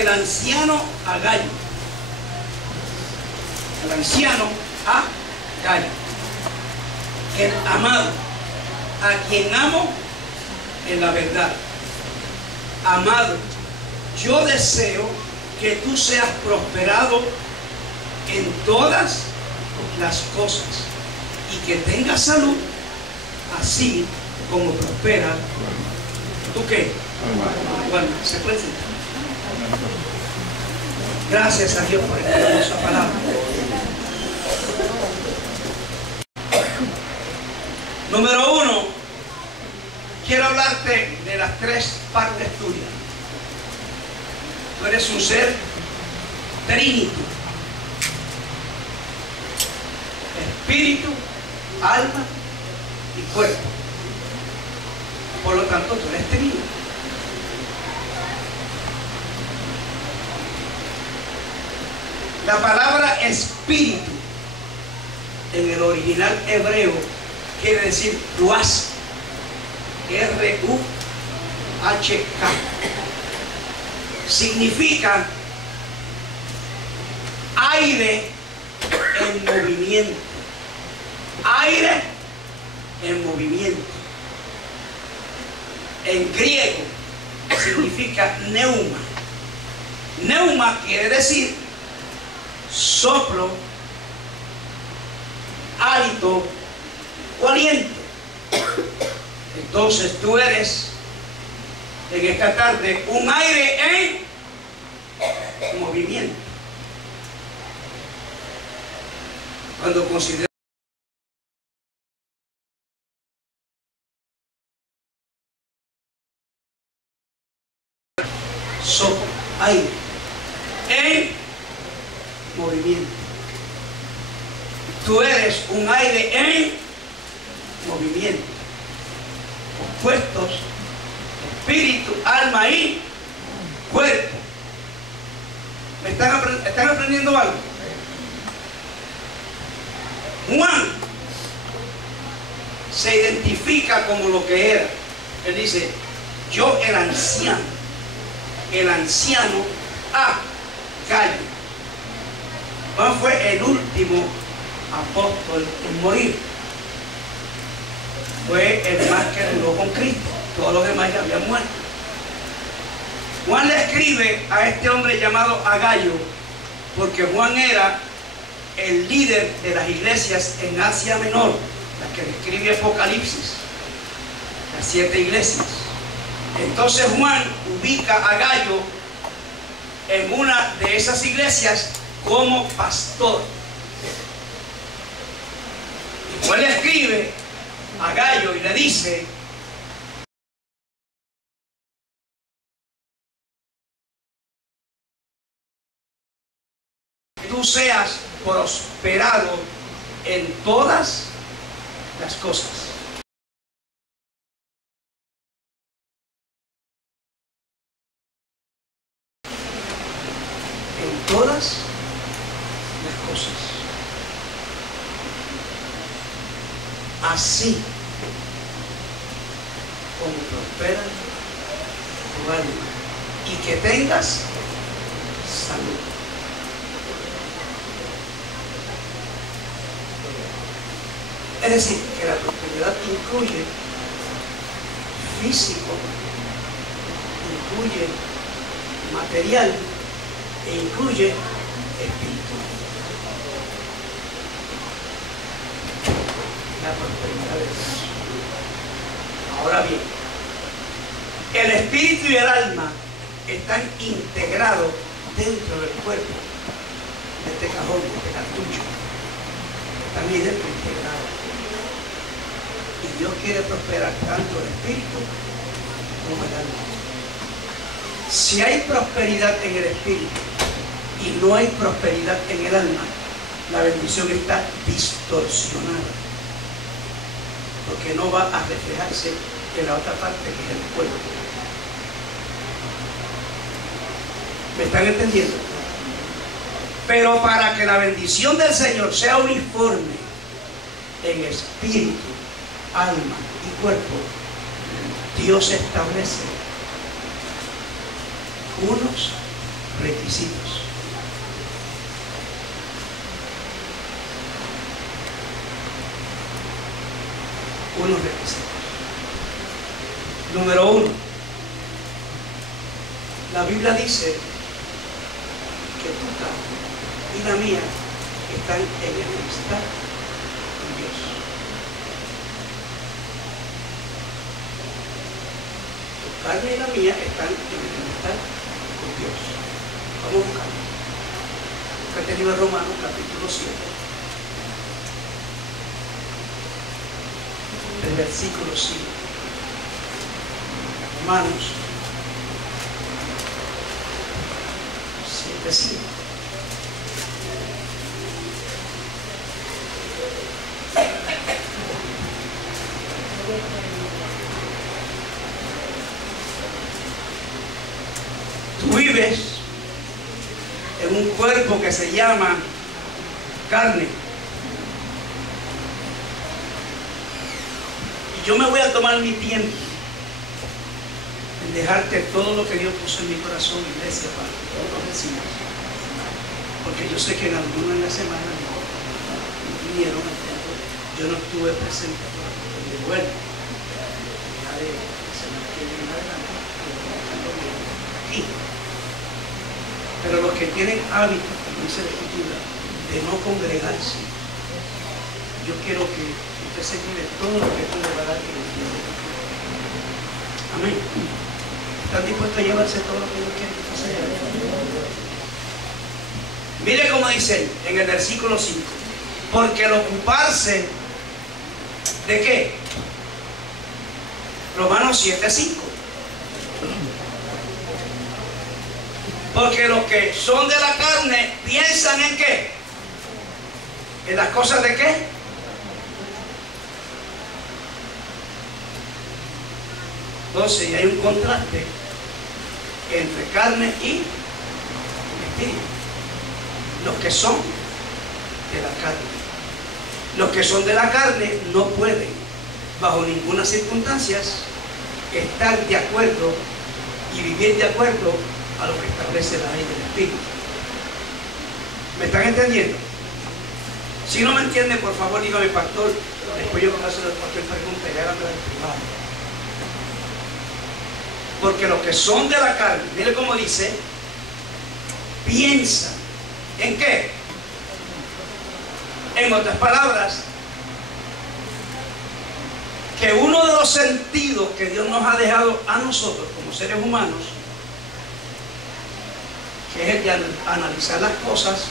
el anciano a Gallo. El anciano a Gallo. El amado, a quien amo en la verdad. Amado, yo deseo que tú seas prosperado en todas las cosas y que tengas salud, así como prospera. ¿Tú qué? Bueno, se puede sentar. Gracias a Dios por esta hermosa palabra. Número 1, quiero hablarte de las 3 partes tuyas. Tú eres un ser trínico: espíritu, alma y cuerpo. Por lo tanto, tú eres trínico. La palabra espíritu en el original hebreo quiere decir ruach, R-U-H-K. Significa aire en movimiento. Aire en movimiento. En griego significa neuma. Neuma quiere decir soplo, hálito o aliento. Entonces tú eres en esta tarde un aire en movimiento. Cuando consideras soplo, aire en movimiento, tú eres un aire en movimiento, compuestos espíritu, alma y cuerpo. ¿Me están aprendiendo algo? Juan se identifica como lo que era. Él dice: yo el anciano a Gallo. Juan fue el último apóstol en morir. Fue el más que duró con Cristo. Todos los demás ya habían muerto. Juan le escribe a este hombre llamado Gallo porque Juan era el líder de las iglesias en Asia Menor, la que describe Apocalipsis, las 7 iglesias. Entonces Juan ubica a Gallo en una de esas iglesias como pastor. Y Juan le escribe a Gallo y le dice: que tú seas prosperado en todas las cosas. En todas las cosas. Así como prospera tu alma, y que tengas salud. Es decir, que la prosperidad incluye físico, incluye material e incluye espiritual. La prosperidad de Dios. Ahora bien, el espíritu y el alma están integrados dentro del cuerpo, de este cajón, de este cartucho. Están ahí dentro integrados. Y Dios quiere prosperar tanto el espíritu como el alma. Si hay prosperidad en el espíritu y no hay prosperidad en el alma, la bendición está distorsionada, porque no va a reflejarse en la otra parte, que es el cuerpo. ¿Me están entendiendo? Pero para que la bendición del Señor sea uniforme en espíritu, alma y cuerpo, Dios establece unos requisitos. Unos requisitos. Número uno, la Biblia dice que tu carne y la mía están en enemistad con Dios. Tu carne y la mía están en enemistad con Dios. Vamos a buscarlo. Busca el libro de Romanos, capítulo 7. El versículo 5. Romanos 7:5. Tú vives en un cuerpo que se llama carne. Y yo me voy a tomar mi tiempo en dejarte todo lo que Dios puso en mi corazón, iglesia, para todos los vecinos. Porque yo sé que en alguna en la semana vinieron al templo. Yo no estuve presente porque bueno, ya de la semana que viene en adelante, aquí. Pero los que tienen hábitos, como dice la Escritura, de no congregarse, yo quiero que usted se lleve todo lo que tú le vas a dar que le entiende. Amén. ¿Están dispuestos a llevarse todo lo que Dios quiere que usted se lleve? Mire cómo dice en el versículo 5. Porque el ocuparse ¿de qué? Romanos 7:5. Porque los que son de la carne piensan en qué? ¿En las cosas de qué? Entonces hay un contraste entre carne y espíritu. Los que son de la carne. Los que son de la carne no pueden, bajo ninguna circunstancia, estar de acuerdo y vivir de acuerdo a lo que establece la ley del Espíritu. ¿Me están entendiendo? Si no me entienden, por favor, dígame, pastor. Después yo voy a hacer al pastor pregunta y háganme en privado. Porque los que son de la carne, mire cómo dice, piensan ¿en qué? En otras palabras, que uno de los sentidos que Dios nos ha dejado a nosotros como seres humanos, que es el de analizar las cosas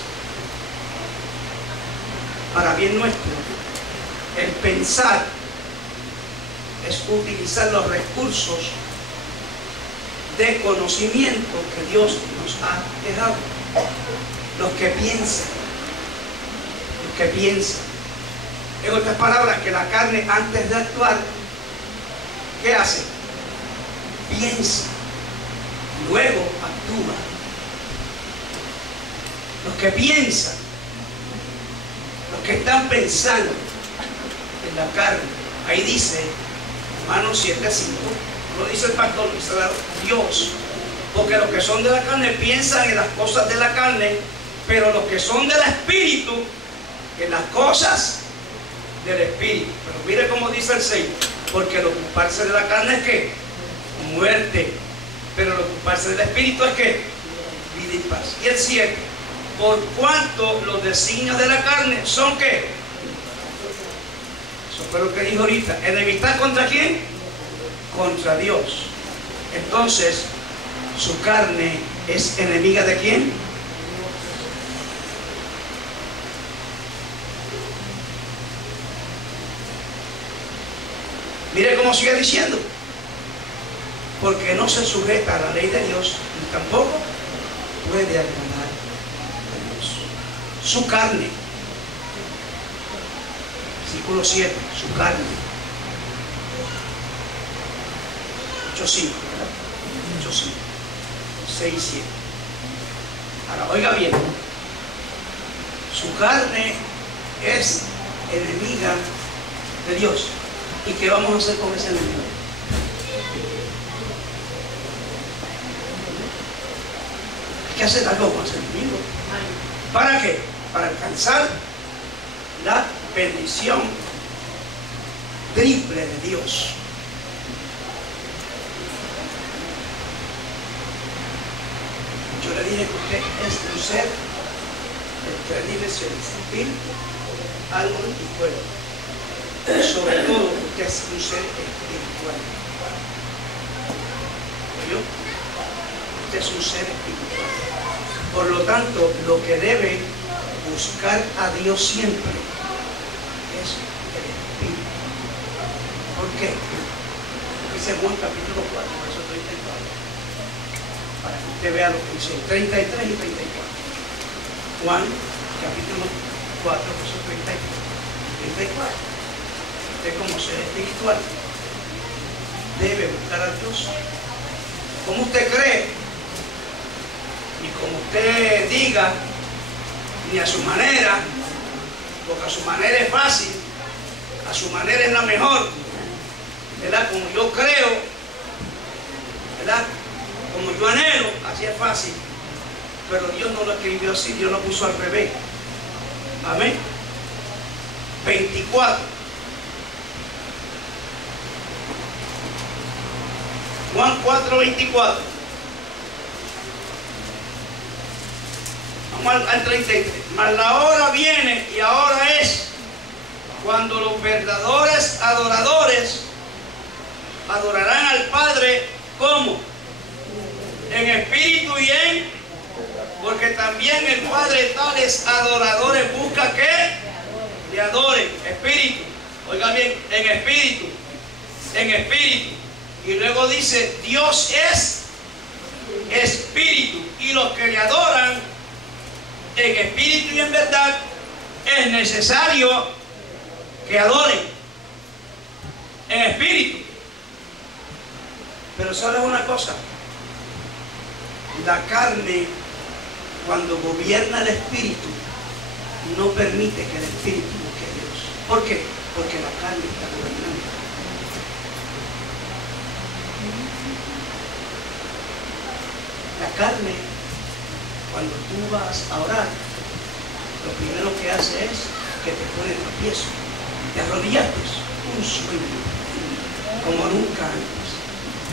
para bien nuestro, el pensar es utilizar los recursos de conocimiento que Dios nos ha dejado. Los que piensan, en otras palabras, que la carne antes de actuar, ¿qué hace? Piensa, luego actúa. Los que piensan, los que están pensando en la carne, ahí dice Romanos 7:5, no lo dice el pastor, lo dice Dios, porque los que son de la carne piensan en las cosas de la carne, pero los que son del Espíritu, en las cosas del Espíritu. Pero mire cómo dice el 6, porque el ocuparse de la carne es que muerte, pero el ocuparse del Espíritu es que vida y paz. Y el 7, por cuanto los designios de la carne son que, eso fue lo que dijo ahorita, enemistad contra quién, contra Dios. Entonces su carne es enemiga de quién. Mire cómo sigue diciendo, porque no se sujeta a la ley de Dios y tampoco puede agradar a Dios. Su carne, versículo 7, su carne, 8:5, 8:5, 6:7. Ahora oiga bien, su carne es enemiga de Dios. ¿Y qué vamos a hacer con ese enemigo? que hacer algo con ese enemigo. ¿Para qué? Para alcanzar la bendición triple de Dios. Yo le dije que usted es un ser de tres dimensiones: espíritu, alma y cuerpo. Sobre todo, usted es un ser espiritual. ¿Oyó? Usted es un ser espiritual. Por lo tanto, lo que debe buscar a Dios siempre es el espíritu. ¿Por qué? Dice Juan capítulo 4, verso 34. Para que usted vea lo que dice 33 y 34. Juan capítulo 4, verso 33 y 34. Usted como ser espiritual debe buscar a Dios. Como usted cree, ni como usted diga, ni a su manera, porque a su manera es fácil, a su manera es la mejor, ¿verdad? Como yo creo, ¿verdad? Como yo anhelo, así es fácil. Pero Dios no lo escribió así, Dios lo puso al revés. Amén. 24. Juan 4:24. Vamos al 33. Mas la hora viene y ahora es cuando los verdaderos adoradores adorarán al Padre. ¿Cómo? En espíritu y en... Porque también el Padre tales adoradores busca que le adoren. Espíritu. Oiga bien, en espíritu. En espíritu. Y luego dice, Dios es espíritu, y los que le adoran en espíritu y en verdad es necesario que adoren en espíritu. Pero ¿sabes una cosa? La carne, cuando gobierna el espíritu, no permite que el espíritu busque a Dios. ¿Por qué? Porque la carne está gobernando. La carne, cuando tú vas a orar, lo primero que hace es que te pone en tropiezo, te arrodillaste, un sueño, como nunca antes.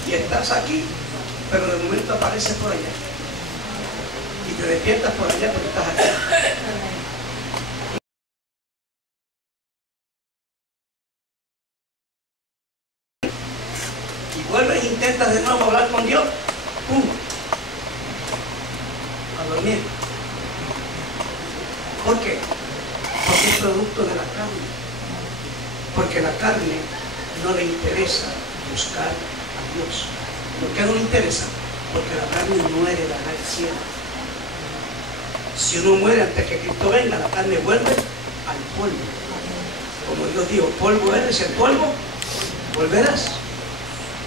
Y estás aquí, pero de momento apareces por allá. Y te despiertas por allá porque estás aquí. Y vuelves e intentas de nuevo hablar con Dios. ¡Pum! A dormir. ¿Por qué? Porque es producto de la carne. Porque la carne no le interesa buscar a Dios. ¿Por qué no le interesa? Porque la carne no heredará el cielo. Si uno muere antes que Cristo venga, la carne vuelve al polvo. Como Dios dijo, polvo eres, el polvo volverás.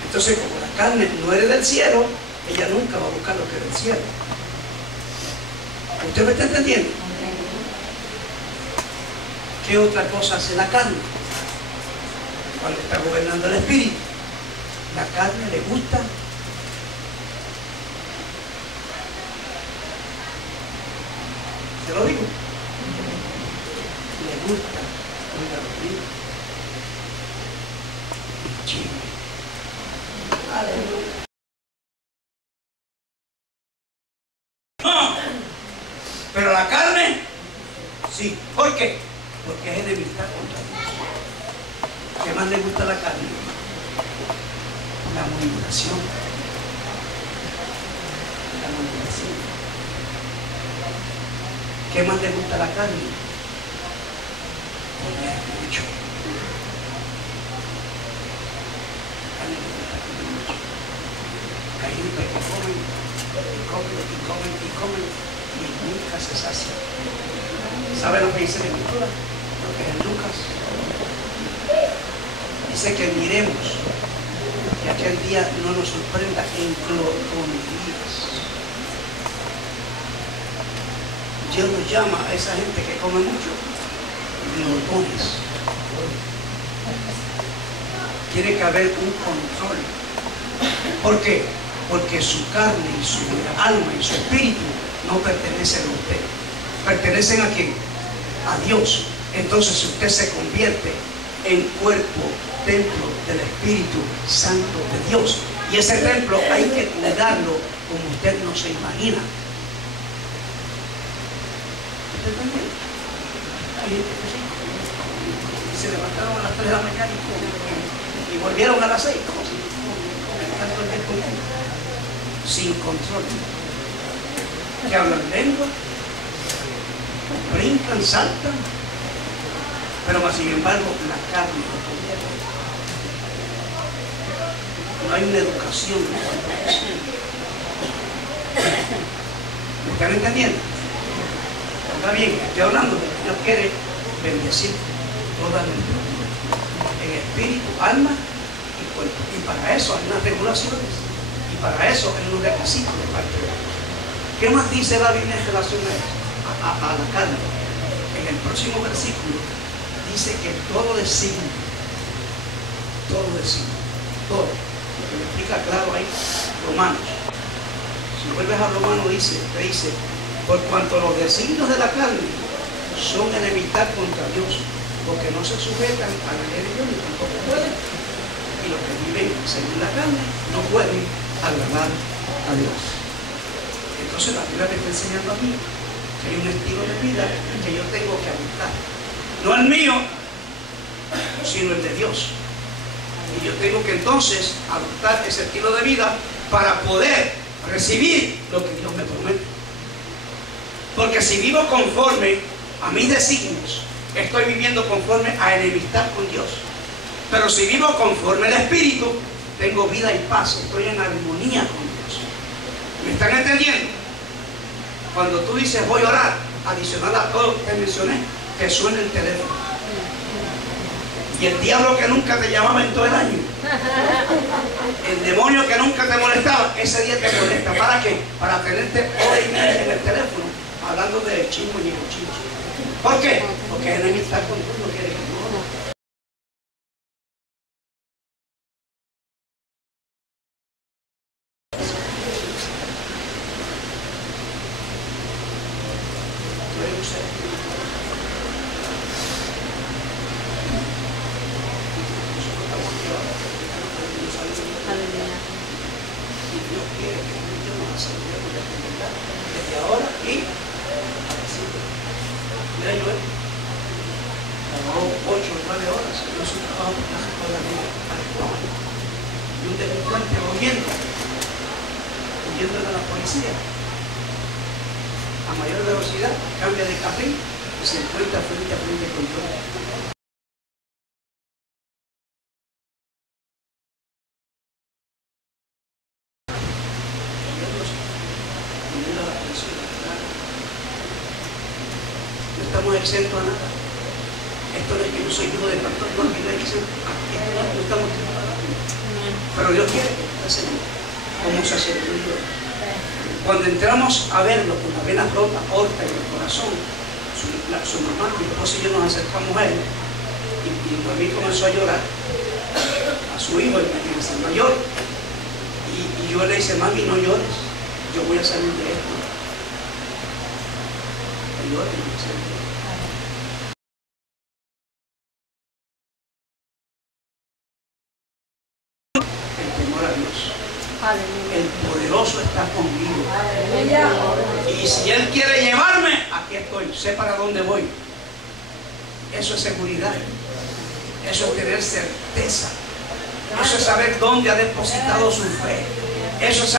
Entonces, como la carne no hereda del cielo, ella nunca va a buscar lo que es del cielo. ¿Usted me está entendiendo? ¿Qué otra cosa hace la carne? Cuando está gobernando el espíritu, la carne le gusta te lo digo, le gusta, oiga lo digo, el chisme. Aleluya. No, pero la carne, sí. ¿Por qué? Porque es enemistad contra Dios. ¿Qué más le gusta a la carne? La murmuración. La murmuración. ¿Qué más le gusta a la carne? Comer mucho. La carne le gusta comer mucho. Hay gente que comen y nunca se sacia. ¿Sabe lo que dice la Escritura? Lo que es en Lucas. Dice que miremos que aquel día no nos sorprenda en glotonerías. Dios nos llama a esa gente que come mucho glotones. Tiene que haber un control. ¿Por qué? Porque su carne y su alma y su espíritu no pertenecen a usted. ¿Pertenecen a quién? A Dios. Entonces usted se convierte en cuerpo, templo del Espíritu Santo de Dios. Y ese templo hay que cuidarlo como usted no se imagina. ¿Usted también? Hay gente que sí. Se levantaron a las 3 de la mañana y volvieron a las 6. ¿Cómo se? Sin control. Que hablan lengua, brincan, saltan, pero más sin embargo la carne no convierte. No hay una educación. ¿Me están entendiendo? Está bien, estoy hablando de que Dios quiere bendecir toda nuestra vida, en espíritu, alma y cuerpo. Y para eso hay unas regulaciones, y para eso hay unos requisitos de parte de Dios. ¿Qué más dice la Biblia en relación a eso? A la carne. En el próximo versículo dice que todo designio, todo, lo que le explica claro ahí, Romanos. Si vuelves a Romanos te dice, por cuanto los designios de la carne son enemistad contra Dios, porque no se sujetan a la ley de Dios ni tampoco pueden. Y los que viven según la carne no pueden agradar a Dios. Entonces la Biblia me está enseñando a mí que hay un estilo de vida que yo tengo que adoptar. No el mío, sino el de Dios. Y yo tengo que entonces adoptar ese estilo de vida para poder recibir lo que Dios me promete. Porque si vivo conforme a mis designios, estoy viviendo conforme a enemistad con Dios. Pero si vivo conforme al Espíritu, tengo vida y paz, estoy en armonía con Dios. ¿Me están entendiendo? Cuando tú dices voy a orar, adicional a todo lo que te mencioné, te suena el teléfono. Y el diablo que nunca te llamaba en todo el año, el demonio que nunca te molestaba, ese día te molesta. ¿Para qué? Para tenerte hora y media en el teléfono hablando de chismo y cochinos. ¿Por qué? Porque es enemistad con Dios, no quiere que no. A mayor velocidad, cambia de carril y se encuentra frente a frente con todo. No estamos exentos a nada. Esto no es que yo soy hijo de pastor, no, aquí no hay exento. No estamos exentos a nada. Pero Dios quiere que hacemos como sacerdote. Cuando entramos a verlo con la vena rota, aorta y el corazón, su mamá, mi esposa y yo nos acercamos a él y a mí comenzó a llorar, a su hijo, el mayor, y yo le dije, mami, no llores, yo voy a salir de esto. Y yo el temor a Dios. El poderoso está conmigo. Y si Él quiere llevarme, aquí estoy, sé para dónde voy. Eso es seguridad. Eso es tener certeza. Eso es saber dónde ha depositado su fe. Eso es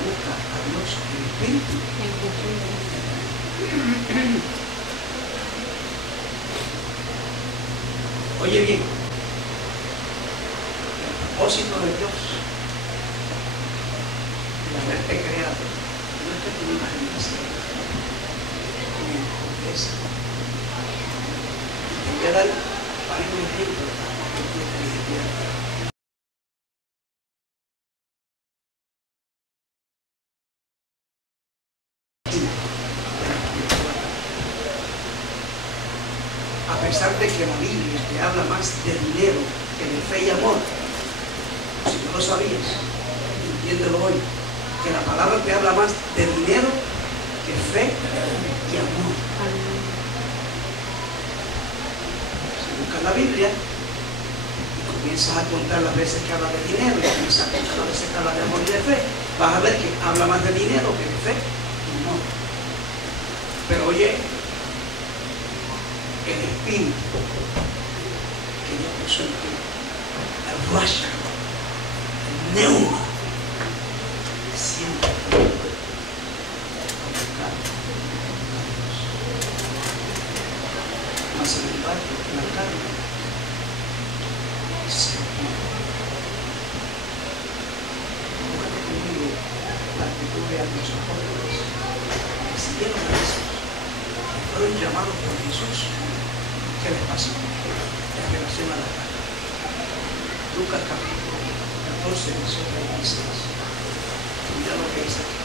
busca a Dios en el Espíritu. Oye bien, el propósito de Dios, el haberte creado, no es que tú me imagines, me confesa. Te voy a dar un ejemplo de a pesar de que la Biblia te habla más de dinero fe y amor. Si no lo sabías, entiéndelo hoy, que la palabra te habla más de dinero que fe y amor. Si buscas la Biblia y comienzas a contar las veces que habla de dinero y comienzas a contar las veces que habla de amor y de fe, vas a ver que habla más de dinero que de fe y amor. Pero oye, el espíritu que Dios puso en ti, el rasha, el neuma, siempre más sin embargo en la carne se opone. Búscate conmigo para que tú veas los apóstoles que siguieron a Jesús, que fueron llamados por Jesús. ¿Qué les pasó en relación a la carne? Lucas capítulo 14, versículo 26. Mira lo que dice aquí.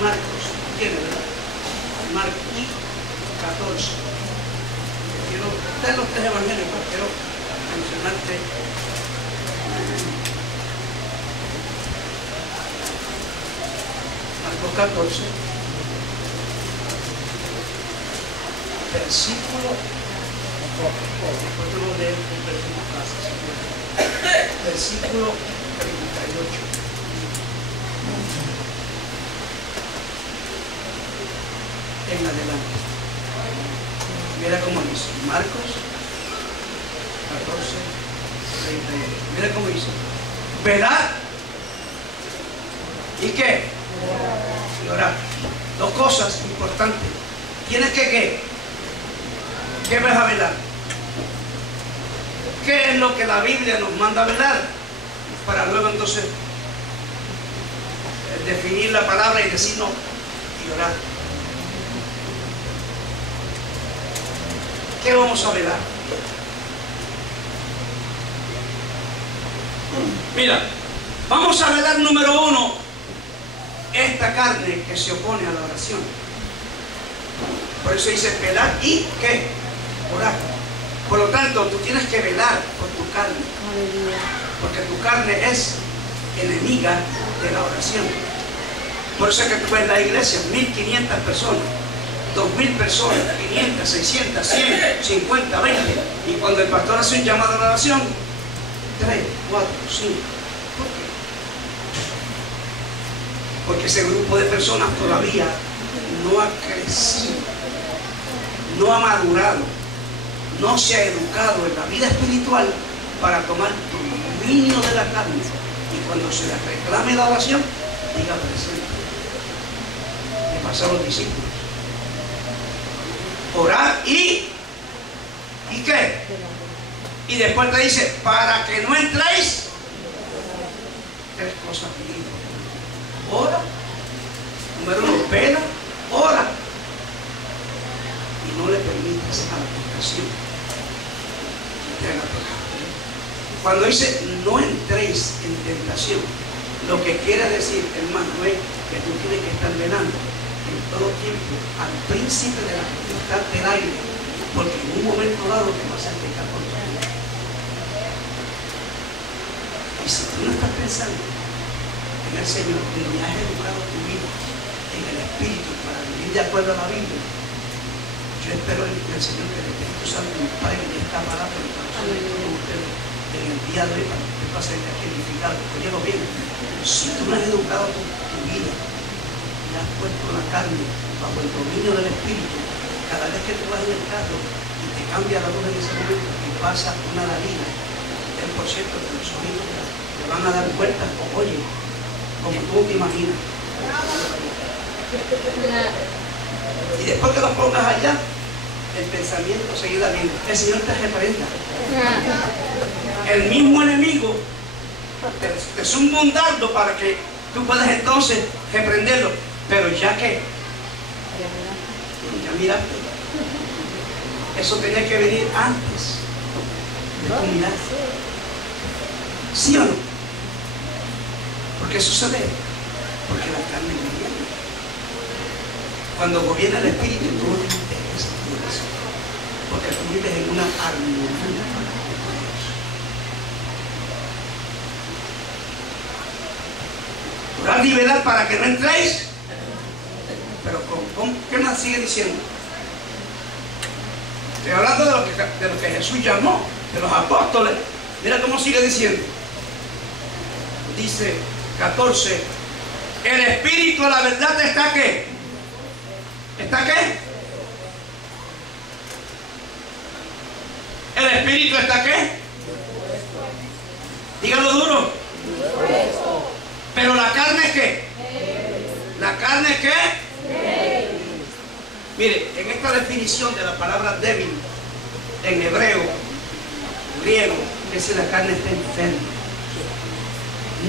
Marcos, tiene, ¿verdad? Marcos 14. Está en los tres evangelios, pero quiero mencionarte. Marcos 14, versículo. Después tú lo lees en versículo casa. Versículo 38. En adelante. Mira cómo dice Marcos 14, 38. Mira cómo dice: velad. ¿Y qué? Y orar. Dos cosas importantes. Tienes que ¿qué? ¿Qué vas a velar? ¿Qué es lo que la Biblia nos manda a velar? Para luego entonces definir la palabra y decir no y orar. ¿Qué vamos a velar? Mira, vamos a velar número uno, esta carne que se opone a la oración. Por eso dice velar y ¿qué? Orar. Por lo tanto, tú tienes que velar por tu carne. Porque tu carne es enemiga de la oración. Por eso es que tú ves en la iglesia 1500 personas, 2000 personas, 500, 600, 100, 50, 20. Y cuando el pastor hace un llamado a la oración, 3, 4, 5. ¿Por qué? Porque ese grupo de personas todavía no ha crecido, no ha madurado, no se ha educado en la vida espiritual para tomar dominio de la carne. Y cuando se le reclame la oración, diga presente. Le pasa a los discípulos. Orar y ¿qué? Y después te dice, para que no entréis. Tres cosas bien. Ora. Número uno, vela, ora. Y no le permitas a la tentación que te haga pecar. Cuando dice no entréis en tentación, lo que quiere decir, hermano, es que tú tienes que estar velando en todo tiempo al príncipe de la potestad del aire, porque en un momento dado te vas a pecar por tu vida. Y si tú no estás pensando en el Señor, ni has educado tu vida en el Espíritu para vivir de acuerdo a la Biblia, yo espero en el Señor que el Espíritu Santo nos pague esta palabra en el corazón de todos ustedes en el día de hoy para que usted pase aquí edificado. Oye, bien, si tú no has educado tu vida y has puesto la carne bajo el dominio del Espíritu, cada vez que tú vas en el carro y te cambia la luz en ese momento y pasa una ladina, 10% de los oídos te van a dar vueltas, oye, como tú te imaginas. Y después que los pongas allá, el pensamiento seguirá viendo. El Señor te reprenda. El mismo enemigo te zumba un dardo para que tú puedas entonces reprenderlo. Pero ya que ya miraste, eso tenía que venir antes de tu mirar. ¿Sí o no? ¿Por qué sucede? Porque la carne gobierna. Cuando gobierna el espíritu, tú no te interesa tu corazón, porque tú vives en una armonía con Dios. Orar liberar para que no entréis. Pero ¿qué más sigue diciendo? Estoy hablando de lo que Jesús llamó, de los apóstoles. Mira cómo sigue diciendo. Dice 14. El espíritu de la verdad está ¿qué? ¿Está qué? ¿El espíritu está qué? Dígalo duro. Pero la carne es ¿qué? ¿La carne es qué? Mire, en esta definición de la palabra débil, en hebreo, griego, es que la carne está enferma.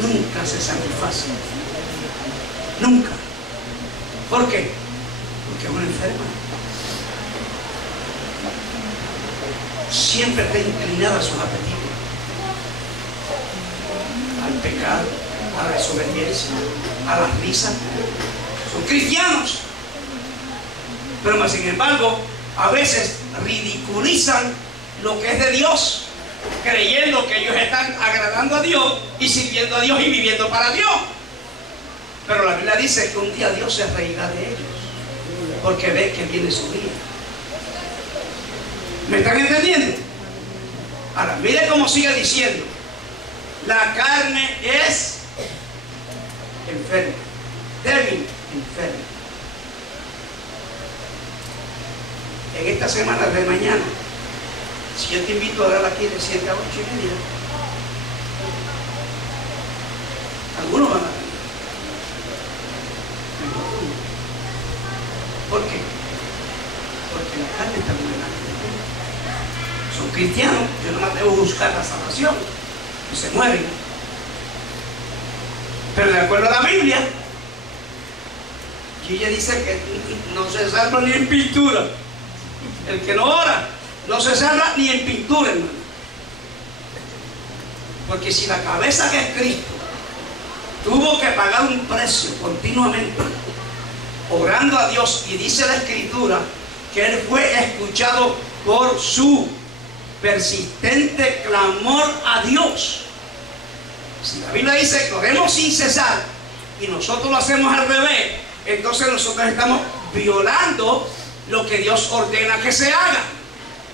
Nunca se satisface. Nunca. ¿Por qué? Porque es una enferma. Siempre está inclinada a sus apetitos, al pecado, a la desobediencia, a las risas. Son cristianos, pero más sin embargo a veces ridiculizan lo que es de Dios, creyendo que ellos están agradando a Dios y sirviendo a Dios y viviendo para Dios. Pero la Biblia dice que un día Dios se reirá de ellos, porque ve que viene su día. ¿Me están entendiendo? Ahora, mire cómo sigue diciendo. La carne es enferma, débil, enferma. En esta semana de mañana, si yo te invito a orar aquí de 7 a 8:30, algunos van a venir. ¿Por qué? Porque la carne está muy grande. Son cristianos, yo no me debo buscar la salvación, y se mueren. Pero de acuerdo a la Biblia, aquí ella dice que no se salva ni en pintura. El que no ora no se salva ni en pintura, hermano. Porque si la cabeza que es Cristo tuvo que pagar un precio continuamente orando a Dios, y dice la Escritura que Él fue escuchado por su persistente clamor a Dios. Si la Biblia dice que oremos sin cesar y nosotros lo hacemos al revés, entonces nosotros estamos violando lo que Dios ordena que se haga.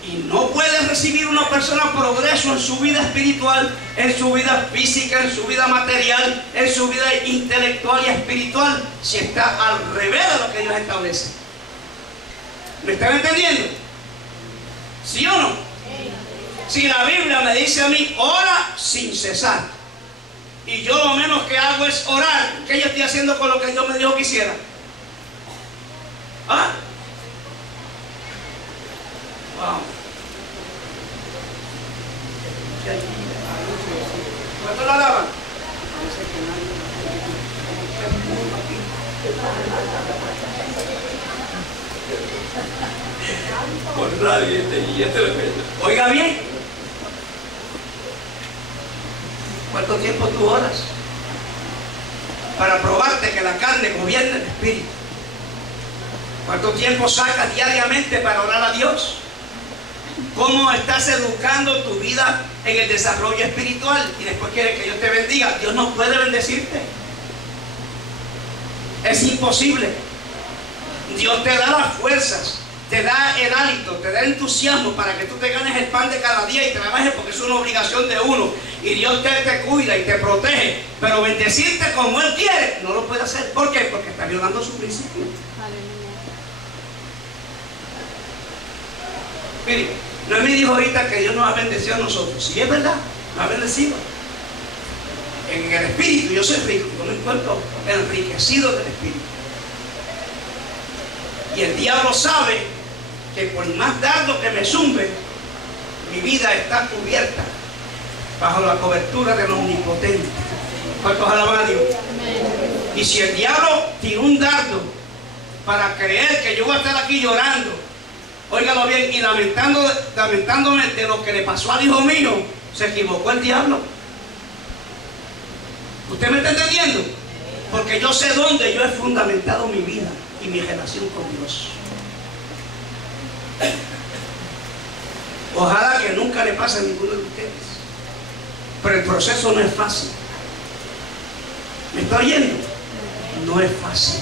Y no puede recibir una persona progreso en su vida espiritual, en su vida física, en su vida material, en su vida intelectual y espiritual, si está al revés de lo que Dios establece. ¿Me están entendiendo? ¿Sí o no? Si la Biblia me dice a mí, ora sin cesar, y yo lo menos que hago es orar, ¿qué yo estoy haciendo con lo que Dios me dijo que hiciera? ¿Ah? Wow. ¿Cuánto la alaban? Por nadie oiga bien, ¿cuánto tiempo tú oras para probarte que la carne gobierna el espíritu? ¿Cuánto tiempo sacas diariamente para orar a Dios? ¿Cómo estás educando tu vida en el desarrollo espiritual? Y después quieres que Dios te bendiga. Dios no puede bendecirte. Es imposible. Dios te da las fuerzas, te da el hálito, te da el entusiasmo para que tú te ganes el pan de cada día y trabajes, porque es una obligación de uno. Y Dios te cuida y te protege. Pero bendecirte como Él quiere, no lo puede hacer. ¿Por qué? Porque está violando su principio. Mire, Noemí dijo ahorita que Dios nos ha bendecido a nosotros. Sí, es verdad, nos ha bendecido. En el espíritu, yo soy rico, yo me encuentro enriquecido del espíritu. Y el diablo sabe que por más dardo que me zumbe, mi vida está cubierta bajo la cobertura del omnipotente. ¿Cuántos alaban a Dios? Y si el diablo tiró un dardo para creer que yo voy a estar aquí llorando, óigalo bien, y lamentándome de lo que le pasó al hijo mío, se equivocó el diablo. ¿Usted me está entendiendo? Porque yo sé dónde yo he fundamentado mi vida y mi relación con Dios. Ojalá que nunca le pase a ninguno de ustedes. Pero el proceso no es fácil. ¿Me está oyendo? No es fácil.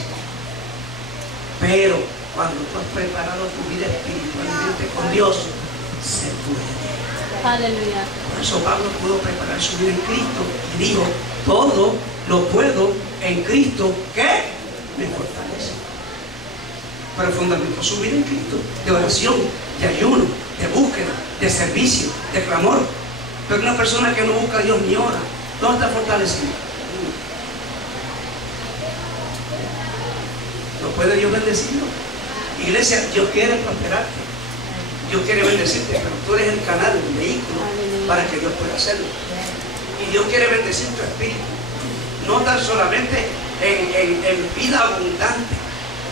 Pero cuando tú has preparado tu vida espiritualmente con Dios, se puede. Aleluya. Por eso Pablo pudo preparar su vida en Cristo y dijo: todo lo puedo en Cristo que me fortalece. Pero fundamentó su vida en Cristo, de oración, de ayuno, de búsqueda, de servicio, de clamor. Pero una persona que no busca a Dios ni ora, ¿dónde está fortalecido? ¿No puede Dios bendecirlo? Iglesia, Dios quiere prosperarte, Dios quiere bendecirte, pero tú eres el canal, el vehículo para que Dios pueda hacerlo. Y Dios quiere bendecir tu espíritu, no tan solamente en vida abundante.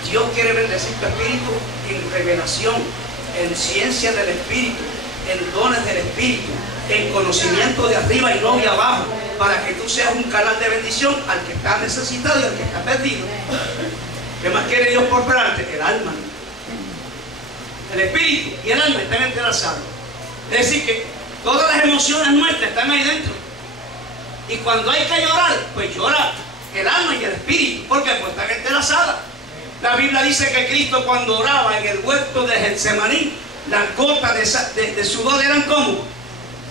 Dios quiere bendecir tu espíritu en revelación, en ciencia del espíritu, en dones del espíritu, en conocimiento de arriba y no de abajo, para que tú seas un canal de bendición al que está necesitado y al que está perdido. ¿Qué más quiere Dios prosperarte? El alma. El espíritu y el alma están entrelazados. Es decir, que todas las emociones nuestras están ahí dentro. Y cuando hay que llorar, pues llora el alma y el espíritu, porque pues están entrelazadas. La Biblia dice que Cristo, cuando oraba en el huerto de Getsemaní, las gotas de sudor eran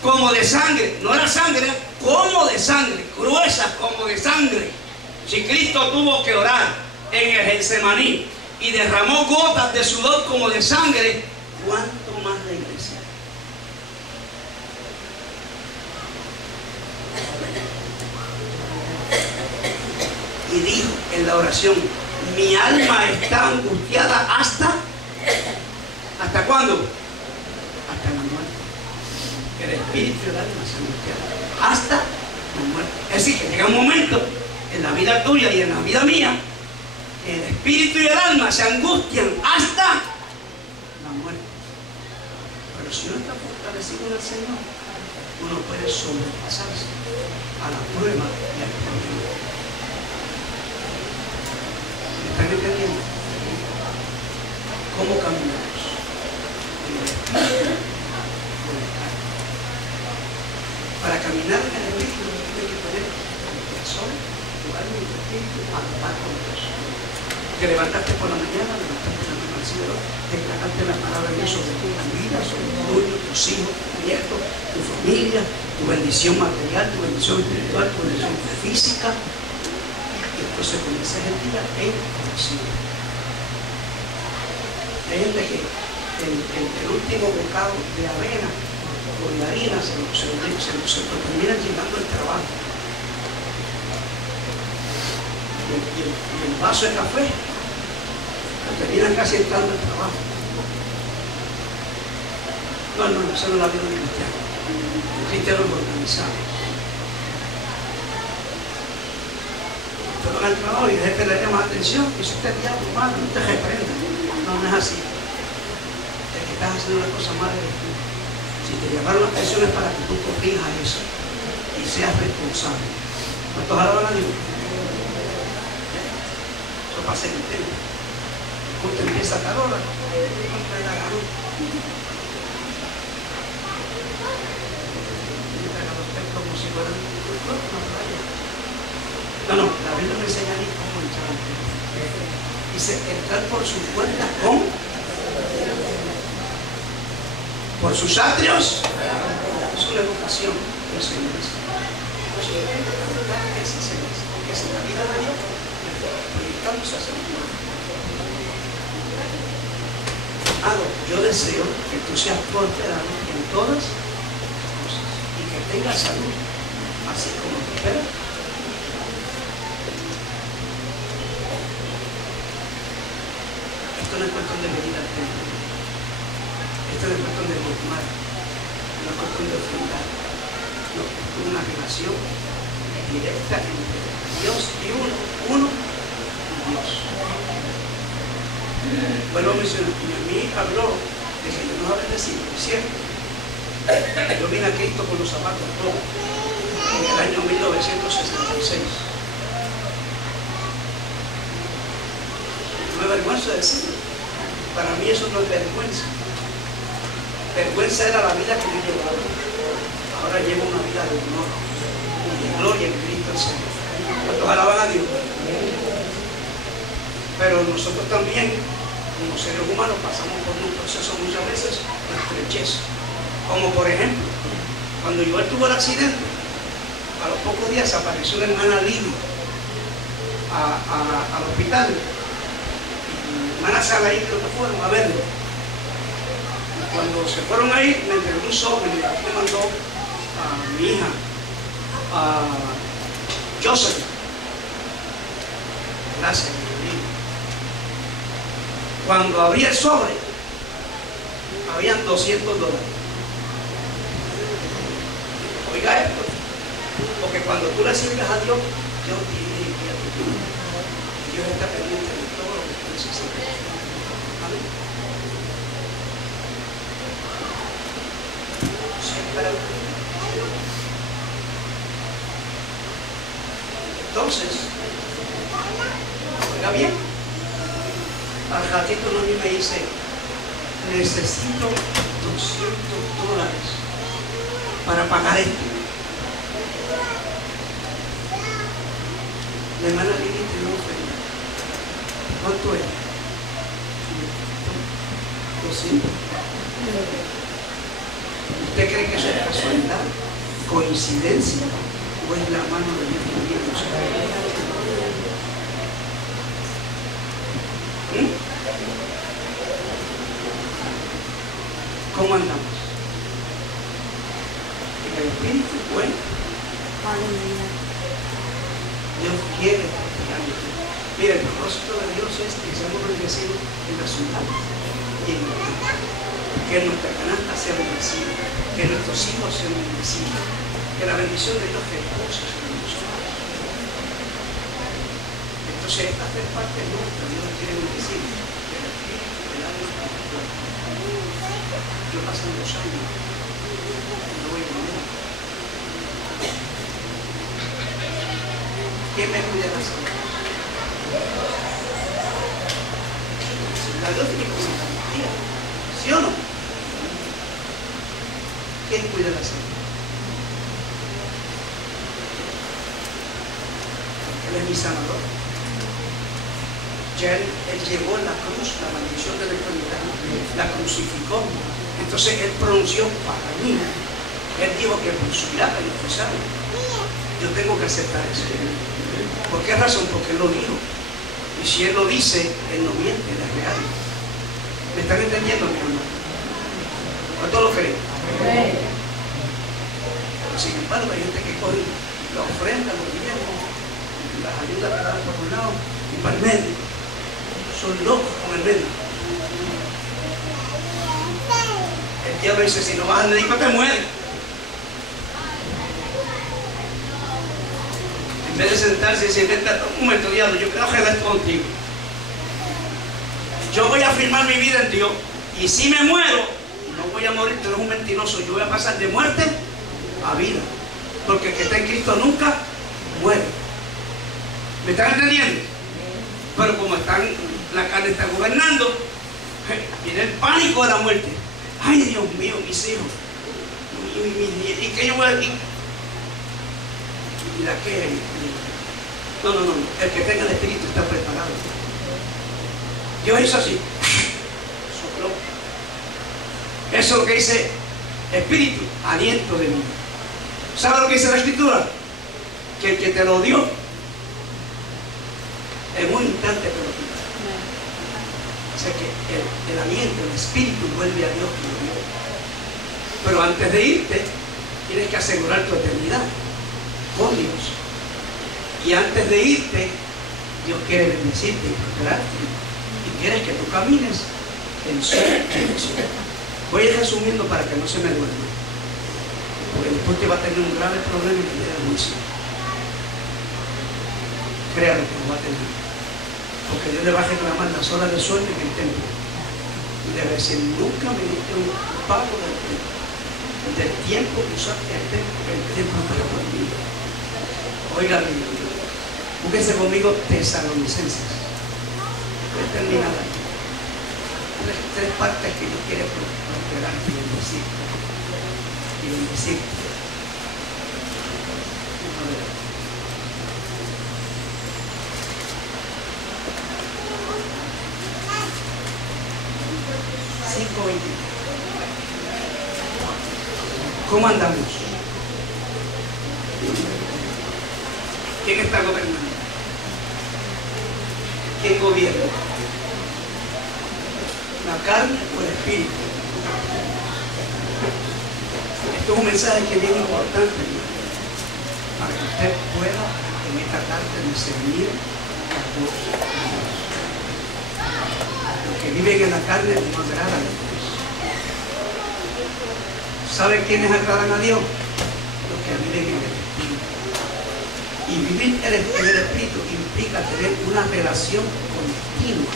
como de sangre. No era sangre, como de sangre, gruesas como de sangre. Si Cristo tuvo que orar en el Getsemaní y derramó gotas de sudor como de sangre, ¿cuánto más la iglesia? Y dijo en la oración: mi alma está angustiada ¿hasta cuándo? Hasta la muerte. El espíritu y el alma se angustian hasta la muerte. Es decir, que llega un momento en la vida tuya y en la vida mía, el espíritu y el alma se angustian hasta la muerte. Pero si uno está fortalecido en el Señor, uno puede sobrepasarse a la prueba y al problema. ¿Me están entendiendo? ¿Cómo caminamos? En el espíritu o en la carne. Para caminar en el espíritu uno tiene que tener el corazón, tu alma y tu espíritu para hablar con Dios. Que levantaste por la mañana, levantaste la mano al cielo, declaraste la palabra de Dios sobre tu vida, sobre tu tuyo, tus hijos, tus nietos, tu familia, tu bendición material, tu bendición espiritual, tu bendición física. Y entonces comienzas el día en oración. Hay gente que el último bocado de avena o de harina se lo terminan llegando el trabajo. Y el vaso de café lo terminan casi entrando al trabajo. No, eso no es la vida de cristiano. El cristiano es organizado. Te van al trabajo y el jefe le llama la atención y si usted es diablo malo, no te reprenda. No es así. Es que estás haciendo una cosa mala eres tú. Si te llamaron la atención es para que tú corrijas eso y seas responsable. ¿Cuántos alaban a Dios? Pase el tiempo. Usted empieza a tal hora, como si fueran no, la Biblia me enseña a mí cómo entrar. Dice, entrar por sus puertas por sus atrios. Es una educación del Señor. Porque es la vida de Dios. Amado, yo deseo que tú seas prosperado en todas las cosas y que tengas salud, así como tú esperas. Esto no es cuestión de venir al templo. Esto no es cuestión de diezmar. No es cuestión de ofrendar. No, es una relación directa entre Dios y uno y Dios. Vuelvo a mencionar, a mí habló de que yo no había decidido, es cierto. Yo vine a Cristo con los zapatos todos en el año 1966. No me avergüenzo de decirlo. Para mí eso no es vergüenza. Vergüenza era la vida que yo llevaba. Ahora llevo una vida de honor y de gloria en Cristo el Señor. ¿Cuántos alaban a Dios? Pero nosotros también, como seres humanos, pasamos por un proceso muchas veces de estrechez. Como por ejemplo, cuando yo tuvo el accidente, a los pocos días apareció la hermana Lidia al hospital. Y hermana Sala ahí creo que fueron a verlo. Y cuando se fueron ahí, me entregó un sobre y me mandó a mi hija, a Joseph. Gracias, mi hijo. Cuando abrí el sobre, habían $200. Oiga esto, porque cuando tú le sirves a Dios, Dios tiene que ayudar. Dios está pendiente de todo lo que tú necesitas. Amén. Entonces, oiga bien, al ratito no me dice, necesito $200 para pagar esto. La hermana Lili te dio ofrenda. ¿Cuánto es? 200. ¿Usted cree que eso es casualidad, coincidencia o es la mano de Dios moviéndose? ¿Cómo andamos? En el espíritu, bueno. Dios quiere practicarlo. Mira, el propósito de Dios es que seamos bendecidos en la ciudad y en el campo. Que nuestra canasta sea bendecida, que nuestros hijos sean bendecidos, que la bendición de Dios repose sobre nosotros. Entonces, estas tres partes nuestras, Dios nos quiere bendecir: el espíritu, el alma y el cuerpo. Yo pasan 2 años y no voy a morir. ¿Quién me cuida la salud? La Dios tiene que ser garantía, ¿sí o no? ¿Quién cuida la salud? Él es mi sanador. Ya él llevó en la cruz la maldición de la enfermedad, la crucificó. Entonces él pronunció para mí. Él dijo que por su llaga yo fui sano. Yo tengo que aceptar eso. ¿Por qué razón? Porque él lo dijo. Y si él lo dice, él no miente, él es real. ¿Me están entendiendo, mi hermano? ¿Cuánto lo creen? Pero sin embargo, hay gente que coge la ofrenda, los diezmos, las ayudas que dan por un lado y para el medio. Son locos con el medio. El diablo dice: si no vas al médico te mueres. En vez de sentarse y decir: vente un momento, diablo, yo quiero arreglar esto contigo. Yo voy a afirmar mi vida en Dios. Y si me muero, no voy a morir, tú eres un mentiroso. Yo voy a pasar de muerte a vida. Porque el que está en Cristo nunca muere. ¿Me están entendiendo? Pero como la carne está gobernando, viene el pánico de la muerte. Ay, Dios mío, mis hijos. ¿Y qué yo voy a decir? Y la queja. No. El que tenga el espíritu está preparado. Dios hizo así. Sopló. Eso es lo que dice espíritu, aliento de vida. ¿Sabe lo que dice la escritura? Que el que te lo dio, en un instante te lo quita. Sé que el aliento, el espíritu vuelve a Dios. Pero antes de irte, tienes que asegurar tu eternidad con Dios. Y antes de irte, Dios quiere bendecirte y prosperarte. Y quiere que tú camines en su dirección. Voy a ir resumiendo para que no se me duerma. Porque después te va a tener un grave problema en el día del juicio. Créalo que lo va a tener. Porque Dios le va a reclamar las horas de sueño en el templo. Y le va a decir, nunca me diste un pago del tiempo que usaste el templo para dormir. Oiga, búsquense conmigo Tesalonicenses. Voy a terminar ahí. Tres partes que Dios quiere prosperar y bendecir. Y bendecir. 5:20. ¿Cómo andamos? ¿Quién está gobernando? ¿Quién gobierna? ¿La carne o el espíritu? Esto es un mensaje que es bien importante para que usted pueda en esta tarde discernir a Dios. Los que viven en la carne no agradan a Dios. ¿Sabe quiénes agradan a Dios? Los que viven en el espíritu. Y vivir en el espíritu implica tener una relación continua.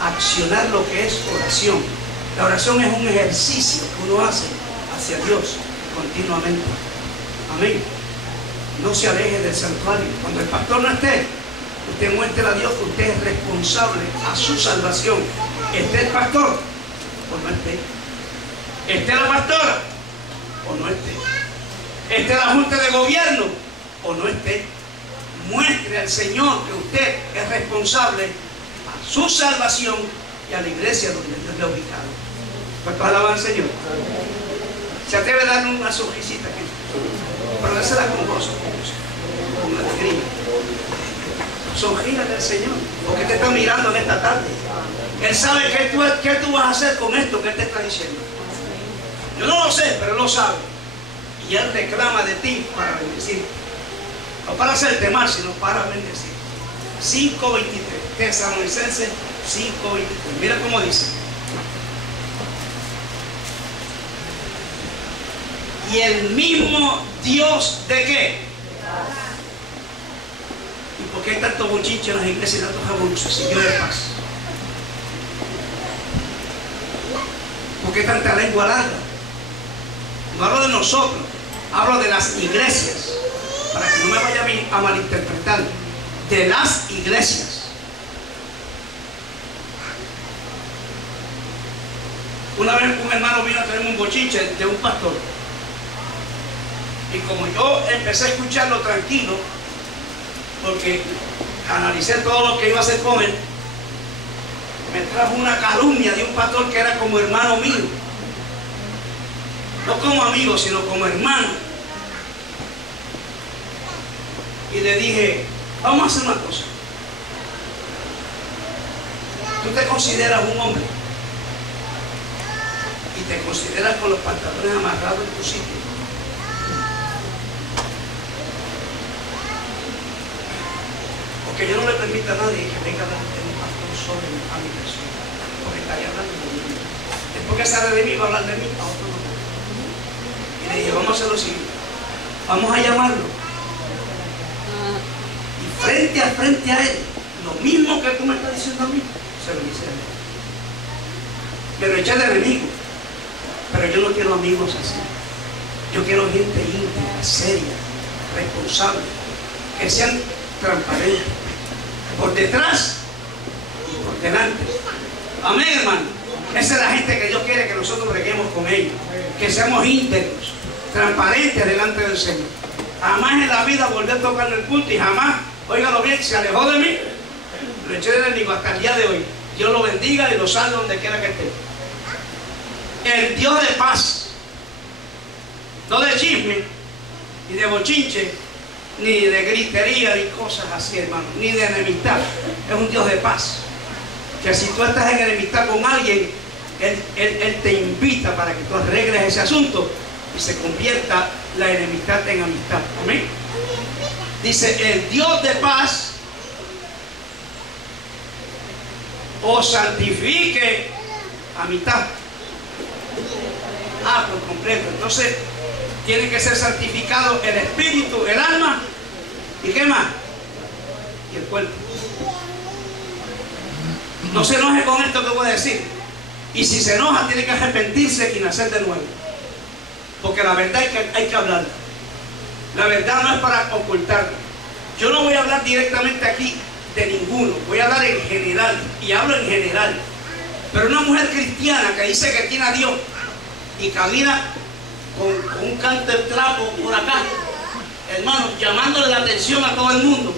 Accionar lo que es oración. La oración es un ejercicio que uno hace hacia Dios continuamente. Amén. No se aleje del santuario. Cuando el pastor no esté, usted muestre a Dios que usted es responsable a su salvación. Esté el pastor o no esté. Esté la pastora o no esté. Esté la junta de gobierno o no esté. Muestre al Señor que usted es responsable a su salvación y a la iglesia donde Dios le ha ubicado. ¿Cuántos alaban al Señor? Se atreve a darle una sonrisita aquí, pero désela con gozo, con alegría. Sonríale al Señor, porque te está mirando en esta tarde. Él sabe qué tú vas a hacer con esto que Él te está diciendo. Yo no lo sé, pero Él lo sabe. Y Él reclama de ti para bendecir. No para hacerte mal, sino para bendecir. 5:23, Tesalonicenses 5:23. Mira cómo dice. Y el mismo Dios de qué? ¿Y por qué hay tanto bochinche en las iglesias y tantos jabones? Dios de paz. ¿Por qué tanta lengua larga? No hablo de nosotros, hablo de las iglesias. Para que no me vaya a malinterpretar. De las iglesias. Una vez un hermano vino a traerme un bochinche de un pastor. Y como yo empecé a escucharlo tranquilo, porque analicé todo lo que iba a hacer con él, me trajo una calumnia de un pastor que era como hermano mío. No como amigo, sino como hermano. Y le dije, vamos a hacer una cosa. Tú te consideras un hombre y te consideras con los pantalones amarrados en tu sitio. Que yo no le permita a nadie que venga a hablar de un pastor sobre a mi persona, porque estaría hablando de mí. Después que sale de mí, va a hablar de mí a otro lugar. Y le dije, vamos a hacer lo siguiente, vamos a llamarlo. Y frente a él, lo mismo que tú me estás diciendo a mí, se lo dice a él. Me lo eché de enemigo, pero yo no quiero amigos así. Yo quiero gente íntegra, seria, responsable, que sean transparentes. Por detrás y por delante. Amén, hermano. Esa es la gente que Dios quiere que nosotros breguemos con ellos. Que seamos íntegros, transparentes delante del Señor. Jamás en la vida volver a tocar el culto y jamás, óigalo bien, se alejó de mí. Lo eché del enemigo hasta el día de hoy. Dios lo bendiga y lo salve donde quiera que esté. El Dios de paz. No de chisme y de bochinche, ni de gritería, ni cosas así, hermano, ni de enemistad. Es un Dios de paz. que si tú estás en enemistad con alguien, Él te invita para que tú arregles ese asunto y se convierta la enemistad en amistad. Amén. Dice, el Dios de paz os santifique a mitad. Por completo. Entonces tiene que ser santificado el espíritu, el alma y ¿qué más? Y el cuerpo. No se enoje con esto que voy a decir. Y si se enoja, tiene que arrepentirse y nacer de nuevo. Porque la verdad hay que hablar. La verdad no es para ocultarla. Yo no voy a hablar directamente aquí de ninguno. Voy a hablar en general. Y hablo en general. Pero una mujer cristiana que dice que tiene a Dios y camina con un canto de trapo por acá, hermano, llamándole la atención a todo el mundo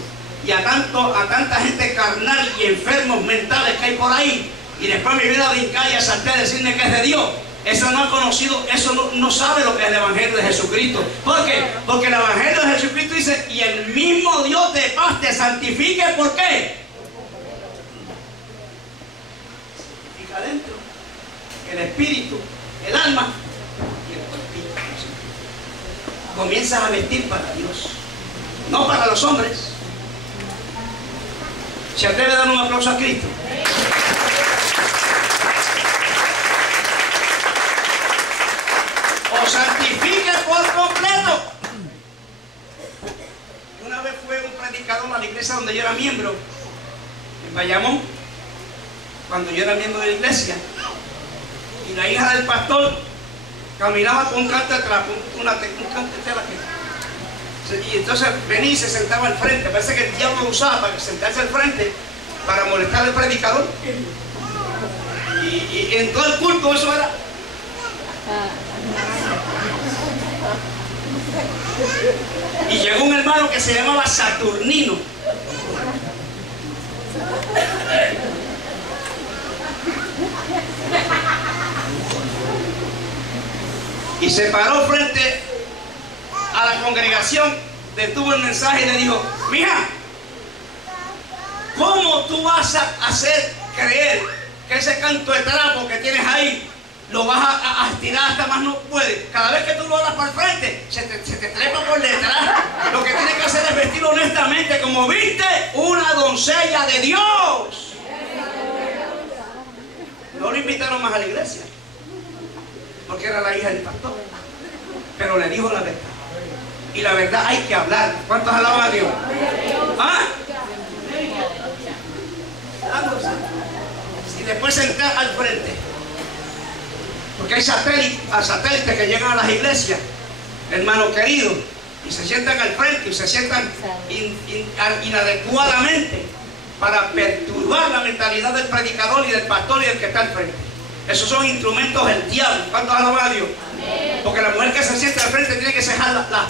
y a tanta gente carnal y enfermos mentales que hay por ahí, y después me viene a brincar y a saltar y decirme que es de Dios. Eso no ha conocido, eso no sabe lo que es el Evangelio de Jesucristo. ¿Por qué? Porque el Evangelio de Jesucristo dice, y el mismo Dios de paz te santifique. ¿Por qué? Santifica adentro el espíritu, el alma y el cuerpito. Comienzas a vestir para Dios, no para los hombres. ¿Se atreve a dar un aplauso a Cristo? Os santifique por completo. Una vez fue un predicador a la iglesia donde yo era miembro, en Bayamón, cuando yo era miembro de la iglesia, y la hija del pastor caminaba con un canto de trapo, un canto de tela que... Y entonces venía y se sentaba al frente. Parece que el diablo lo usaba para sentarse al frente para molestar al predicador. Y en todo el culto eso era. Y llegó un hermano que se llamaba Saturnino. Y se paró frente a la congregación, detuvo el mensaje y le dijo: mija, ¿cómo tú vas a hacer creer que ese canto de trapo que tienes ahí lo vas a estirar hasta más no puede? Cada vez que tú lo hablas para el frente, se te trepa por detrás. Lo que tienes que hacer es vestir honestamente, como viste una doncella de Dios. No lo invitaron más a la iglesia, porque era la hija del pastor, pero le dijo la verdad. Y la verdad hay que hablar. ¿Cuántos alaban a Dios? ¿Ah? Y después sentar al frente, porque hay satélites que llegan a las iglesias, hermano querido, y se sientan al frente y se sientan inadecuadamente para perturbar la mentalidad del predicador y del pastor y del que está al frente. Esos son instrumentos del diablo. ¿Cuántos alaban a Dios? Porque la mujer que se sienta al frente tiene que cejar la...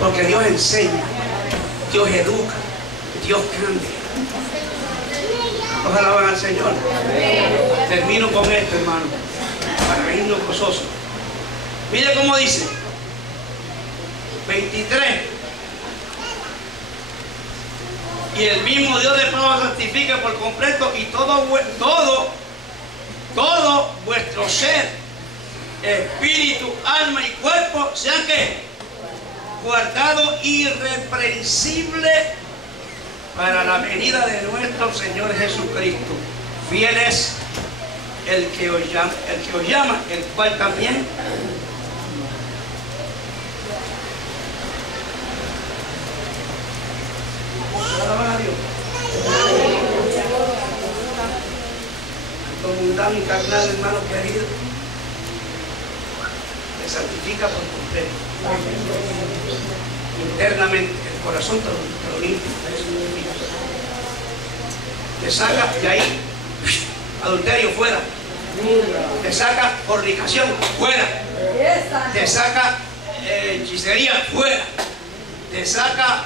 Porque Dios enseña, Dios educa, Dios cambia. Ojalá alaban al Señor. Termino con esto, hermano, para irnos gozosos. Mire cómo dice 23. Y el mismo Dios de paz santifica por completo, y todo vuestro ser, espíritu, alma y cuerpo, sean que guardado irreprensible para la venida de nuestro Señor Jesucristo. Fiel es el que os llama, el cual también alaban a Dios. Como mundano y carnal, hermano querido, te santifica por completo. Internamente, el corazón te lo limpia, te saca de ahí adulterio fuera, te saca fornicación fuera, te saca hechicería fuera, te saca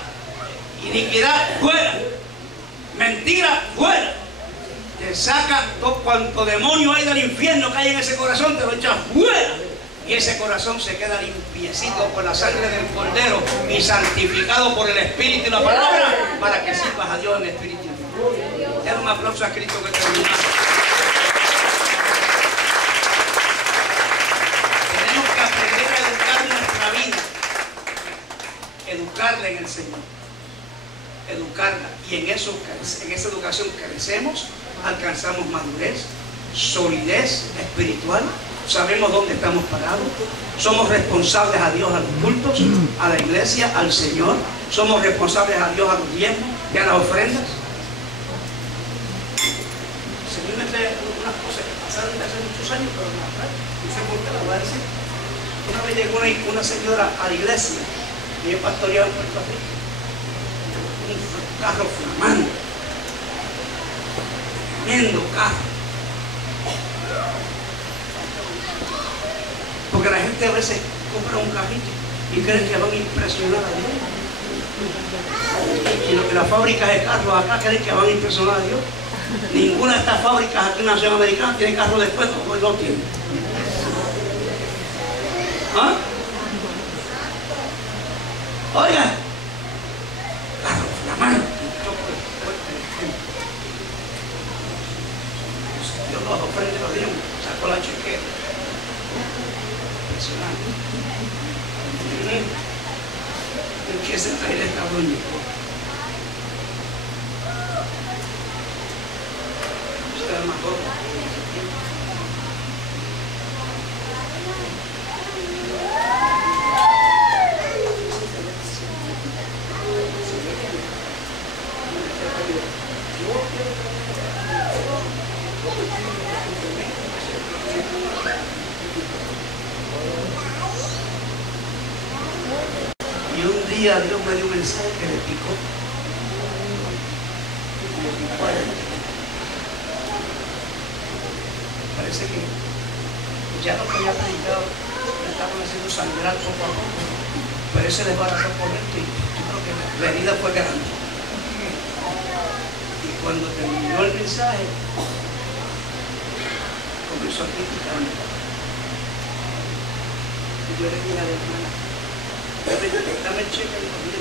iniquidad fuera, mentira fuera, te saca todo cuanto demonio hay del infierno que hay en ese corazón, te lo echa fuera. Y ese corazón se queda limpiecito por la sangre del Cordero y santificado por el Espíritu y la palabra, para que sirvas a Dios en espíritu. Dale un aplauso a Cristo que termina. Tenemos que aprender a educar nuestra vida, educarla en el Señor, educarla, y en esa educación crecemos, alcanzamos madurez, solidez espiritual, sabemos dónde estamos parados, somos responsables a Dios a los cultos, a la iglesia, al Señor, somos responsables a Dios a los diezmos y a las ofrendas. El Señor me trae unas cosas que pasaron de hace muchos años, pero no sé por qué la voy a decir. Una vez llegó una señora a la iglesia y yo pastoreaba en Puerto Rico, un carro flamante, tremendo carro. Porque la gente a veces compra un carrito y creen que van a impresionar a Dios. Y las fábricas de carros acá creen que van a impresionar a Dios. Ninguna de estas fábricas aquí en la nación americana tiene carros de después, pues no tiene. ¿Ah? Oiga, carro flamante. Dios los ofrende los días, sacó la chequera. Empieza a traer esta doña. Usted es más gordo. Y un día Dios me dio un mensaje que le picó. Parece que ya lo que había predicado me estaban haciendo sangrar poco a poco. Pero ese desbarató por esto y yo creo que la herida fue grande. Y cuando terminó el mensaje, comenzó a criticarme. Y yo le dije a la hermana, dame el cheque y lo mire,